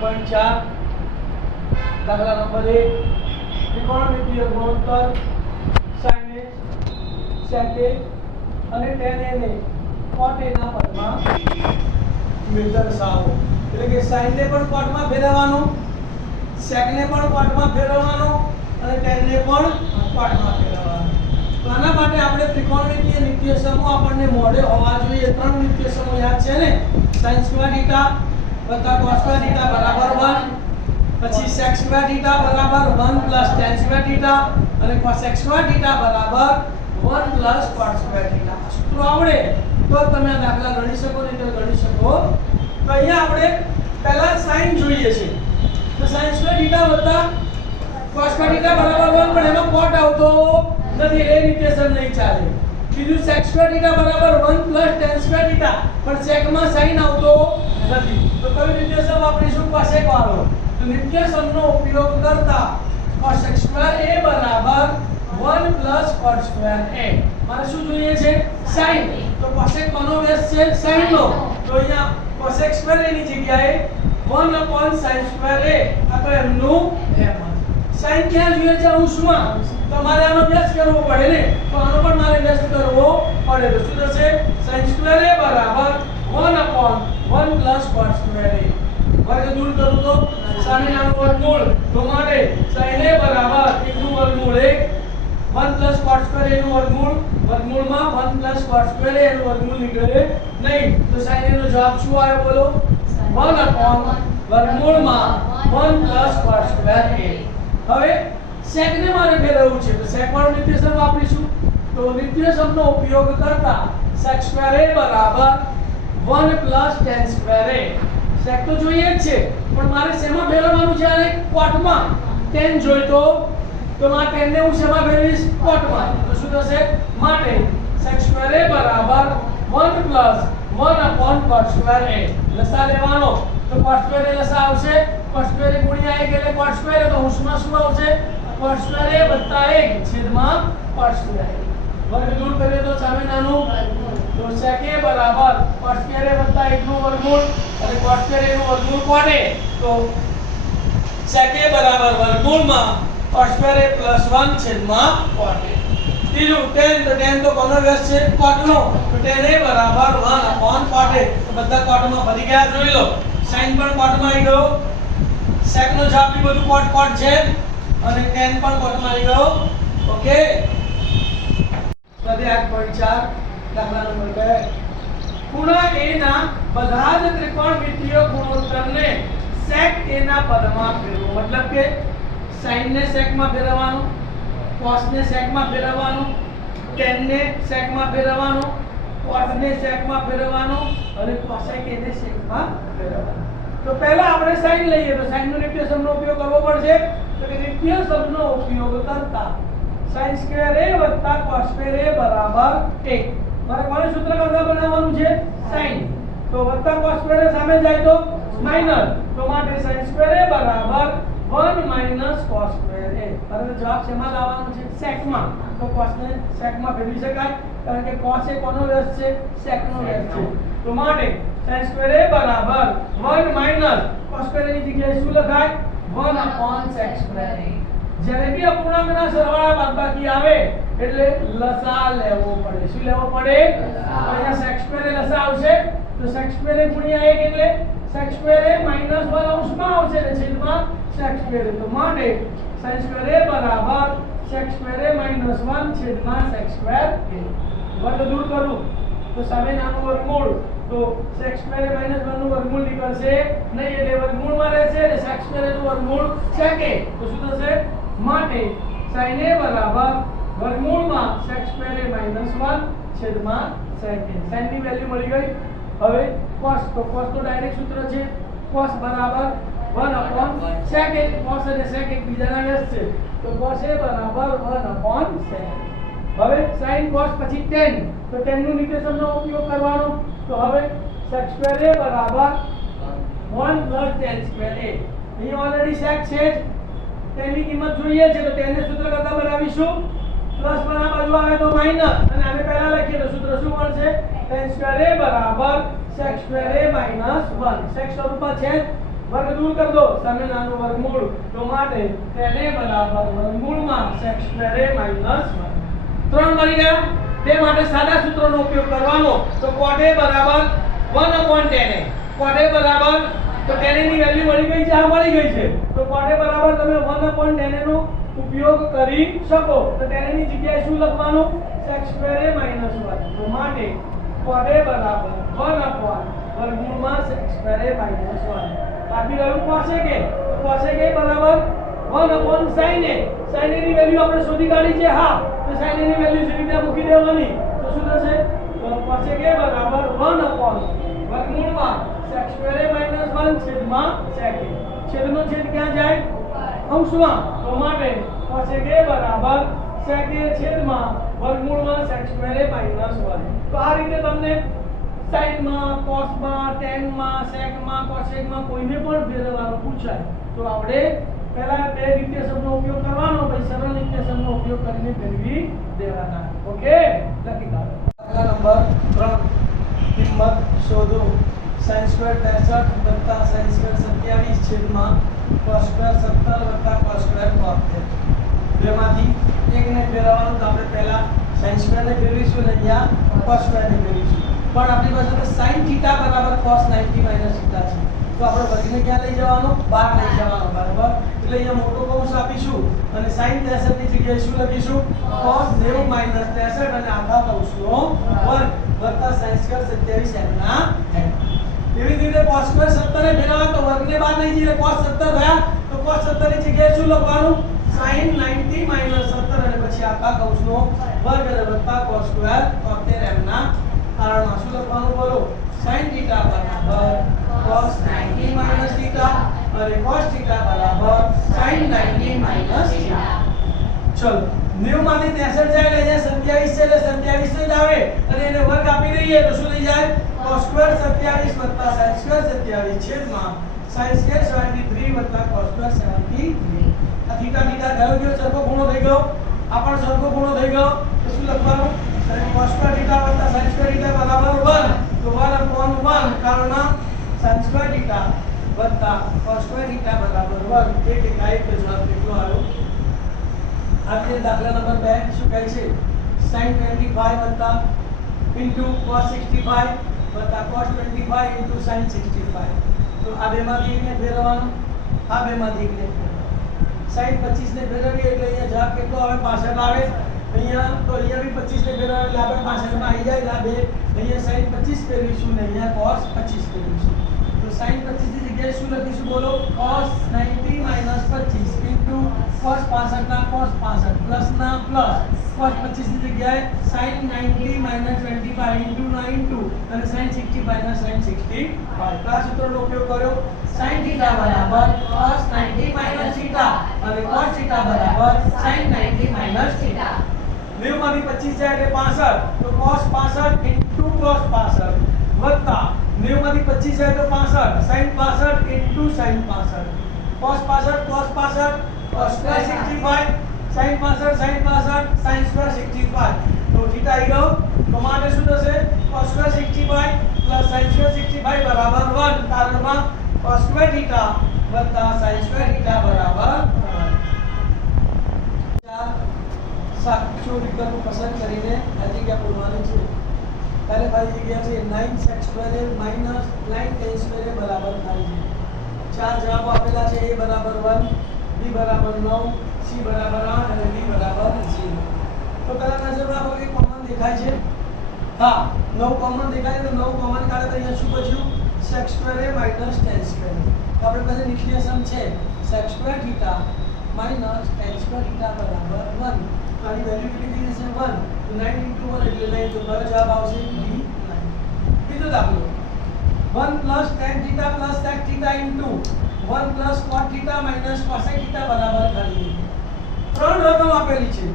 1.4 દાખલા નંબર 1 ત્રિકોણમિતિય ગુણોત્તર sin a sec a અને tan a ને cot a ના પદમાં દર્શાવો એટલે કે sin ને પણ cot માં ફેરવવાનું sec ને પણ cot માં ફેરવવાનું અને tan ને પણ cot માં ફેરવવાનું તો આના માટે આપણે ત્રિકોણમિતિય નિત્ય સમૂહ આપણને મોઢે હોવા જોઈએ ત્રણ નિત્ય સમૂહ યાદ છે ને sin સ્ક્વેર θ cos સ્ક્વેર θ બરાબર 1 પછી sec સ્ક્વેર θ બરાબર 1 tan સ્ક્વેર θ અને cos સ્ક્વેર θ બરાબર 1 cot સ્ક્વેર θ સૂત્રો આવડે તો તમે આ દાખલા ગણી શકો ને તો ગણી શકો તો અહીંયા આપણે પહેલા sin જોઈએ છે તો sin સ્ક્વેર θ cos સ્ક્વેર θ બરાબર 1 પણ એમાં cot આવતો નથી એ નિત્યસમ નહીં ચાલે બીજું sec સ્ક્વેર θ બરાબર 1 tan સ્ક્વેર θ પણ sec માં sin આવતો નથી તો કયું નિત્યસમ વાપરીશું cosec વાળો તો નિત્યસમનો ઉપયોગ કરતા cos સ્ક્વેર a બરાબર 1 cot સ્ક્વેર a મારે શું જોઈએ છે sin તો cosec કોનો બેઝ છે sin નો તો અહીંયા cosec સ્ક્વેર a ની જગ્યાએ 1 sin સ્ક્વેર a આ તો એમનું એમ sin ક્યાં જોઈએ છે અંશમાં તો મારે આનો વ્યસ્ત કરવો પડે ને તો આનો પણ મારે વ્યસ્ત કરવો પડે તો શું થશે sin સ્ક્વેર a બરાબર 1 cot સ્ક્વેર a વર્ગ દૂર કરું તો સામેનાનું વર્ગમૂળ તો માટે sin a બરાબર 1 નું વર્ગમૂળ 1 cot સ્ક્વેર a નું વર્ગમૂળ વર્ગમૂળમાં 1 cot સ્ક્વેર a નું વર્ગમૂળ નીકળે નહીં તો sin a નો જવાબ શું આવ્યો બોલો 1 વર્ગમૂળમાં 1 cot સ્ક્વેર a હવે sec ને મારે ફેરવવું છે તો sec વાળો નિત્યસમ વાપરીશું તો નિત્યસમનો ઉપયોગ કરતા sec સ્ક્વેર a બરાબર 1 tan સ્ક્વેર a sec તો જોઈએ જ છે પણ મારે શેમાં ફેરવવાનું છે આને cot માં tan જોઈતો તો આ tan ને હું શેમાં ફેરવીશ cot માં તો શું થશે માટે sec સ્ક્વેર a બરાબર 1 cot સ્ક્વેર a લસા લેવાનો તો cot સ્ક્વેર a લસા આવશે cot સ્ક્વેર a ગુણ્યા 1 એટલે cot સ્ક્વેર a તો અંશમાં શું આવશે cot સ્ક્વેર a 1 છેદમાં cot સ્ક્વેર a વર્ગ દૂર કરીએ તો સામે નાનું તો sec a બરાબર cot સ્ક્વેર a 1 નું વર્ગમૂળ અને cot સ્ક્વેર a નું વર્ગમૂળ કોને તો sec a બરાબર વર્ગમૂળમાં cot સ્ક્વેર a 1 છેદમાં cot a ત્રીજું tan તો tan તો કોનો વ્યસ્ત છે cot નો તો tan a બરાબર 1 cot a તો બધા cot માં ભરી ગયા જોઈ લો sin પણ cot માં આવી ગયો sec નો જવાબ બી બધું cot છે અને tan પણ cot માં આવી ગયો ઓકે સ્વાધ્યાય 8.4 દાખલા નંબર 2 ખૂણા a ના બધા જ ત્રિકોણમિતિય ગુણોત્તરને sec a ના પદમાં ફેરવો મતલબ કે sin ને sec માં ફેરવવાનું cos ને sec માં ફેરવવાનું tan ને sec માં ફેરવવાનું cot ને sec માં ફેરવવાનું અને cosec ને sec માં ફેરવવાનું તો પહેલા આપણે sin લઈએ તો sin નો નિત્યસમનો ઉપયોગ કરવો પડશે તો કે નિત્યસમનો ઉપયોગ કરતા sin square a cos square a બરાબર 1 મારે કોને સૂત્ર કરતા બનાવવાનું છે sin તો cos સ્ક્વેર a સામે જાય તો માઈનસ તો માટે sin સ્ક્વેર a બરાબર 1 cos સ્ક્વેર a અને જવાબ શેમાં લાવવાનો છે sec માં તો cos ને sec માં ફેરવી શકાય કારણ કે cos એ કોનો વ્યસ્ત છે sec નો વ્યસ્ત છે તો માટે sin સ્ક્વેર a બરાબર 1 cos સ્ક્વેર a ની જગ્યાએ શું લખાય 1 sec સ્ક્વેર a જ્યારે બી અપૂર્ણાંકના સરવાળા બાદબાકી આવે એટલે લસા લેવો પડે શું લેવો પડે અહીંયા sec સ્ક્વેર a લસા આવશે તો sec સ્ક્વેર a ગુણ્યા 1 એટલે sec સ્ક્વેર a -1 અંશમાં આવશે એટલે છેદમાં sec સ્ક્વેર a તો માટે sin સ્ક્વેર a બરાબર sec સ્ક્વેર a -1 છેદમાં sec સ્ક્વેર a વર્ગ દૂર કરું તો સામે નાનું વર્ગમૂળ તો sec સ્ક્વેર a -1 નું વર્ગમૂળ નીકળશે નહીં એટલે વર્ગમૂળમાં રહેશે એટલે sec સ્ક્વેર a નું વર્ગમૂળ sec a તો શું થશે માટે sin a બરાબર વર્ગમૂળમાં sec સ્ક્વેર a -1 છેદમાં sec a sin ની વેલ્યુ મળી ગઈ હવે cos તો cos તો ડાયરેક્ટ સૂત્ર છે cos બરાબર 1 sec a cos અને sec એકબીજાના વ્યસ્ત છે તો cos a બરાબર 1 sec હવે sin cos પછી tan તો tan નું નિત્યસમનો ઉપયોગ કરવાનો તો હવે sec સ્ક્વેર a બરાબર 1 tan સ્ક્વેર a અહીં ઓલરેડી sec છે જ તેની કિંમત જોઈએ છે તો તેને સૂત્ર કરતા બનાવીશું પ્લસ પર આ બાજુ આવે તો માઈનસ અને આને પહેલા લખીએ તો સૂત્ર શું મળશે tan સ્ક્વેર a બરાબર sec સ્ક્વેર a -1 sec સ્વરૂપમાં છે વર્ગ દૂર કરી દો, સામેનાનું વર્ગમૂળ, તો માટે તેને બરાબર વર્ગમૂળમાં sec સ્ક્વેર a માઈનસ 1 3 મળી ગયા. તે માટે સાદા સૂત્રનો ઉપયોગ કરવાનો, તો cot a બરાબર 1/tan a, cot a બરાબર, તો tan a ની વેલ્યુ મળી ગઈ છે, આ મળી ગઈ છે, તો cot a બરાબર તમે 1/tan a નો ઉપયોગ કરી શકો. તો tan a ની જગ્યાએ શું લખવાનું? sec સ્ક્વેર a માઈનસ 1, તો માટે cot a બરાબર 1 વર્ગમૂળમાં sec સ્ક્વેર a માઈનસ 1. બાકી રહ્યું cosec a, તો cosec a બરાબર 1/sin a. sin a ની વેલ્યુ આપણે શોધી કાઢી છે, હા, તો sin a ની વેલ્યુ સીધી ત્યાં મૂકી દેવાની, તો શું થશે? તો cosec a બરાબર 1 વર્ગમૂળમાં sec સ્ક્વેર a માઈનસ 1 છેદમાં sec a. છેદનો છેદ ક્યાં જાય? અંશમાં, તો માટે cosec a બરાબર sec a છેદમાં વર્ગમૂળમાં sec સ્ક્વેર a માઈનસ 1. તો આ રીતે તમને sin માં, cos માં, tan માં, sec માં, cosec માં કોઈને પણ ફેરવવાનું પૂછાય તો આપણે પહેલા બે નિત્યસમનો ઉપયોગ કરવાનો, પછી સરળ નિત્યસમનો ઉપયોગ કરીને ફેરવી દેવાના. ઓકે, લખી કાઢો. દાખલા નંબર 3, કિંમત શોધો. sin સ્ક્વેર 63 વત્તા sin સ્ક્વેર 27 છેદમાં cos સ્ક્વેર 17 વત્તા cos સ્ક્વેર 73. બેમાંથી એકને ફેરવવાનું, તો આપણે પહેલા sin સ્ક્વેર ને ફેરવીશું અને અહીંયા cos સ્ક્વેર ને ફેરવીશું. પણ આપણી પાસે sin θ બરાબર cos 90 માઈનસ θ છે, તો આપણે વર્ગને ક્યાં લઈ જવાનો? બહાર લઈ જવાનો, બરાબર. એટલે અહીંયા મોટો કૌંસ આપીશું અને sin 63 ની જગ્યાએ શું લખીશું? cos 90 માઈનસ 63 અને આખા કૌંસનો વર્ગ વત્તા sin સ્ક્વેર 27 એમના એમ. એવી જ રીતે cos સ્ક્વેર 17 ને ફેરવવા, તો વર્ગને બહાર લઈ જઈએ, cos 17 થયા, તો cos 17 ની જગ્યાએ શું લખવાનું? sin 90 માઈનસ 17 અને પછી આખા કૌંસનો વર્ગ અને વત્તા cos સ્ક્વેર 73 એમના કારણમાં શું લખવાનું? બોલો. sin θ બરાબર cos 90 માઈનસ θ અને cos θ બરાબર sin 90 માઈનસ θ. ચલો, 90 માંથી 63 જાય એટલે અહીંયા 27 છે, એટલે 27 જ આવે અને એને વર્ગ આપી દઈએ તો શું થઈ જાય? cos સ્ક્વેર 27 વત્તા sin સ્ક્વેર 27 છેદમાં sin સ્ક્વેર 73 વત્તા cos સ્ક્વેર 73. આ થીટા થીટા ગયો સરખો ખૂણો થઈ ગયો, આ પણ સરખો ખૂણો થઈ ગયો, તો શું લખવાનું? cos સ્ક્વેર θ વત્તા sin સ્ક્વેર θ બરાબર 1, તો 1/1 કારણમાં sin સ્ક્વેર θ વત્તા cos સ્ક્વેર θ બરાબર 1. એક એક જવાબ કેટલો આવ્યો? આપણે દાખલા નંબર 2 શું કહે છે? sin 25 વત્તા into cos 65 વત્તા cos 25 into sin 65. તો આ બેમાંથી એકને ફેરવવાનું, આ બેમાંથી એકને ફેરવવાનું. sin 25 ને ફેરવીએ એટલે અહીંયા જવાબ કેટલો આવે? 65 આવે. અહીંયા તો અહીંયા બી 25 ને ફેરવીએ એટલે આપણે 65 માં આવી જાય. આ બે અહીંયા sin 25 ફેરવીશું ને અહીંયા cos 25 ફેરવીશું. તો sin 25 ની જગ્યાએ શું લખીશું? બોલો. cos 90 માઈનસ 25 into cos 65 ના cos 65 પ્લસ ના પ્લસ cos 25 ની જગ્યાએ sin 90 માઈનસ 25 into 92 અને sin 65 ના sin 65. તો આ સૂત્રનો ઉપયોગ કર્યો. sin θ બરાબર cos 90 માઈનસ θ અને cos θ બરાબર sin 90 માઈનસ θ. 90 માંથી 25 જાય એટલે 65, તો cos 65 into cos 65 વત્તા 90 માંથી 25 જાય તો 65 sin 65 into sin 65 cos 65 cos 65 cos square 65 sin 65 sin 65 sin square 65. તો θ આવી ગયો, તો માટે શું થશે? cos square 65 plus sin square 65 બરાબર 1. કારણમાં cos square θ વત્તા sin square θ બરાબર 1. સાચો વિકલ્પ પસંદ કરીને આ જગ્યા પૂરવાની છે. पहले वाली जगह से 9 sec square a minus 9 tan square a बराबर થાય છે. ચાર જવાબ આપેલા છે. a બરાબર 1, b બરાબર 9, c બરાબર 8 અને d બરાબર 0. તો પહેલા નજરમાં આપણે કોમન દેખાય છે. હા, 9 કોમન દેખાય તો 9 કોમન કાઢે તો અહીંયા શું બચ્યું? sec square a minus tan square a. તો આપણે પાસે નિશ્ચયસમ છે sec સ્ક્વેર θ minus tan સ્ક્વેર θ બરાબર 1. આની વેલ્યુ કેટલી થઈ જશે? 1. તો 9 into 1 એટલે 9, તો કયો જવાબ આવશે? B9. બીજો દાખલો 1 plus tan θ plus sec θ into 1 plus cot θ minus cosec θ બરાબર ખાલી ત્રણ રકમ આપેલી છે.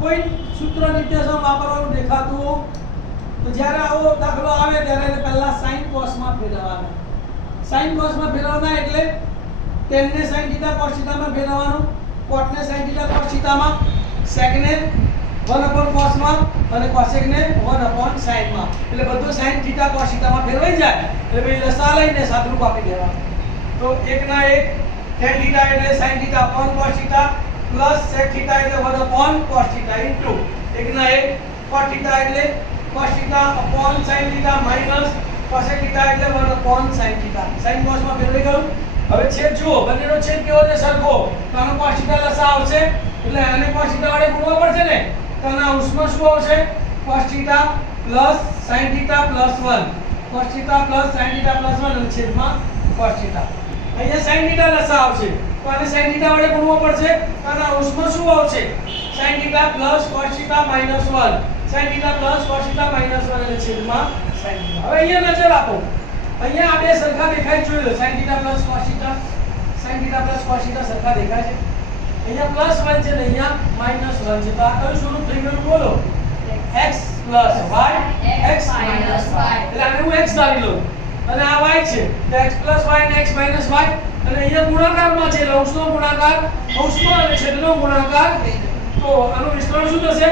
કોઈ સૂત્ર નિત્યસમ વાપરવાનું દેખાતું તો જ્યારે આવો દાખલો આવે ત્યારે એને પહેલા sin cos માં ફેરવવાનો. sin cos માં ફેરવવાના એટલે tan ને sin θ cos θ માં ફેરવવાનું, cot ને sin θ cos θ માં, sec ને 1/cos માં અને cosec ને 1/sin માં. એટલે બધું sin θ cos θ માં ફેરવાઈ જાય એટલે પછી લસા લઈને સાદરૂપ આપી દેવાનું. તો 1 ના 1 tan θ એટલે sin θ upon cos θ plus sec θ એટલે 1 upon cos θ ઇન્ટુ 1 ના 1 cos θ એટલે cos θ upon sin θ minus cosec θ એટલે 1 upon sin θ. sin cos માં ફેરવાઈ ગયું. હવે છેદ જુઓ, બંનેનો છેદ કેવો છે? સરખો. તો આનો cos θ લસા આવશે એટલે આને cos θ વડે ગુણવા પડશે ને. તો આના અંશમાં શું આવશે? cos θ plus sin θ plus 1. cos θ plus sin θ plus 1 અને છેદમાં cos θ. અહીંયા sin θ લસા આવશે તો આને sin θ વડે ગુણવા પડશે. આના અંશમાં શું આવશે? sin θ plus cos θ minus 1. sin θ plus cos θ minus 1 અને છેદમાં sin θ. હવે અહીંયા નજર આપો. અહીંયા આ બે સરખા દેખાય જોઈ લો. sin θ plus cos θ, sin θ plus cos θ સરખા દેખાય છે. અહીંયા પ્લસ 1 છે ને અહીંયા માઈનસ 1 છે. તો આ કયું સ્વરૂપ થઈ ગયું બોલો? x plus y x minus y. એટલે આને હું x ધારી લઉં અને આ y છે તો x પ્લસ y અને x માઈનસ y. અને અહીંયા ગુણાકારમાં છે એટલે અંશનો ગુણાકાર અંશમાં અને છેદનો ગુણાકાર. તો આનું વિસ્તરણ શું થશે?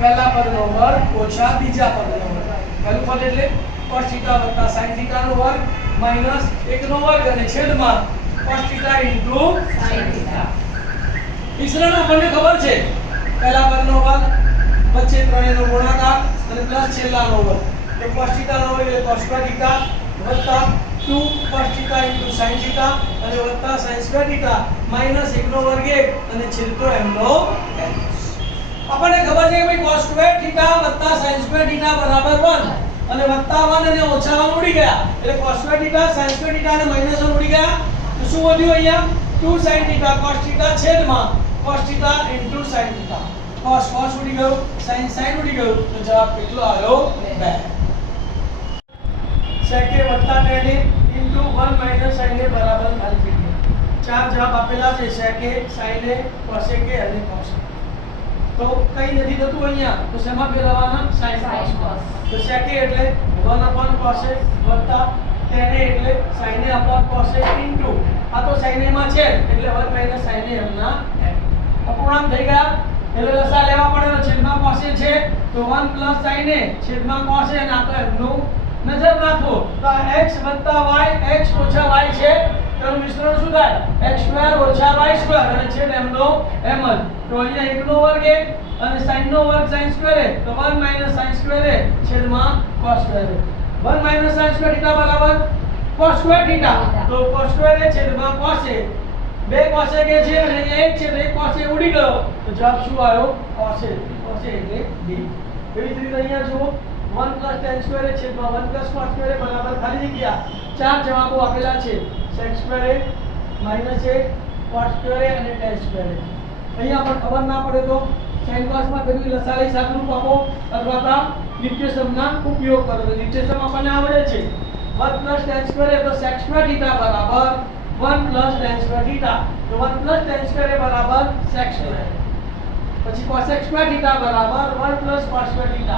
પહેલા પદનો વર્ગ ઓછા બીજા પદનો વર્ગ. પહેલું પદ એટલે cos θ વત્તા sin θ નો વર્ગ માઈનસ 1 નો વર્ગ અને છેદમાં cos θ ઇન્ટુ sin θ. વિસ્તરણ આપણને ખબર છે. પહેલા પદનો વર્ગ વચ્ચે ત્રણેયનો ગુણાકાર અને પ્લસ છેલ્લાનો વર્ગ. તો cos θ નો વર્ગ એટલે cos સ્ક્વેર θ વત્તા 2 cos θ ઇન્ટુ sin θ અને વત્તા sin સ્ક્વેર θ માઈનસ 1 નો વર્ગ 1 અને છેદ તો એમનો એમ. આપણને ખબર છે કે ભાઈ cos સ્ક્વેર θ વત્તા sin સ્ક્વેર θ બરાબર 1 અને વત્તા 1 અને ઓછા 1 ઉડી ગયા એટલે cos સ્ક્વેર θ sin સ્ક્વેર θ અને માઈનસ 1 ઉડી ગયા. તો શું વધ્યું? અહીંયા 2 sin θ cos θ છેદમાં cos θ into sin θ. cos cos ઉડી ગયું, sin sin ઉડી ગયું. તો જવાબ કેટલો આવ્યો? 2. sec a વત્તા tan a into 1 minus sin a બરાબર ખાલી જગ્યા. ચાર જવાબ આપેલા છે: sec a, sin a, cosec a અને cos a. તો કઈ નથી થતું અહીંયા તો શેમાં ફેરવવાના? sin cos. તો sec a એટલે 1 upon cos a વત્તા tan a એટલે sin a upon cos a into આ તો sin a માં છે એટલે 1 માઈનસ sin a એમના એમ. અપૂર્ણાંક થઈ ગયા એટલે લસા લેવા પડે તો છેદમાં cos a છે તો 1 પ્લસ sin a છેદમાં cos a અને આ તો એમનું નજર નાખો તો x y x ઓછા y છે તેનું મિશ્રણ શું થાય? x² ઓછા y² અને છેદ એમનો એમ જ. તો અહીંયા 1 નો વર્ગ 1 અને sin નો વર્ગ sin સ્ક્વેર a તો 1 માઈનસ sin સ્ક્વેર a છેદમાં cos square a. 1 minus sin square θ બરાબર cos સ્ક્વેર θ. તો cos સ્ક્વેર a છેદમાં cos a. બે cos a છે અને અહીંયા 1 છે તો 1 cos a ઉડી ગયો તો જવાબ શું આવ્યો? cos a. cos a એટલે d. એવી જ રીતે અહીંયા જુઓ 1 plus tan square a છેદમાં 1 plus cos square a બરાબર ખાલી જગ્યા. ચાર જવાબો આપેલા છે: sec square a minus a cos square a અને tan square a. અહીંયા પણ ખબર ના પડે તો sin cos માં કદી લસાઅ સાદુરૂપ આપો અથવા તો નિત્યસમના ઉપયોગ કરો. તો નિત્યસમ આપણને આવડે છે 1 plus tan square a તો sec square θ બરાબર 1 plus tan square θ. તો 1 plus tan square a બરાબર sec square a. પછી cosec square θ બરાબર 1 plus cos square θ.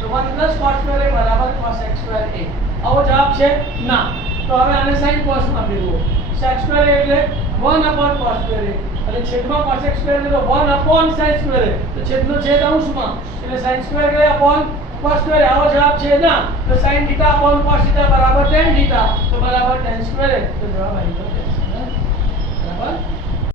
તો 1 plus cos square a બરાબર cosec square a. આવો જવાબ છે ના. તો હવે આને sin cos માં ફેરવો. sec square a એટલે 1 upon cos square a અને છેદમાં cosec square a તો 1 upon sin square a. તો છેદનો છેદ અંશમાં એટલે sin square a upon cos square a. આવો જવાબ છે ના. તો sin θ upon cos θ બરાબર tan θ તો બરાબર tan square a. તો જવાબ આવી ગયો બરાબર.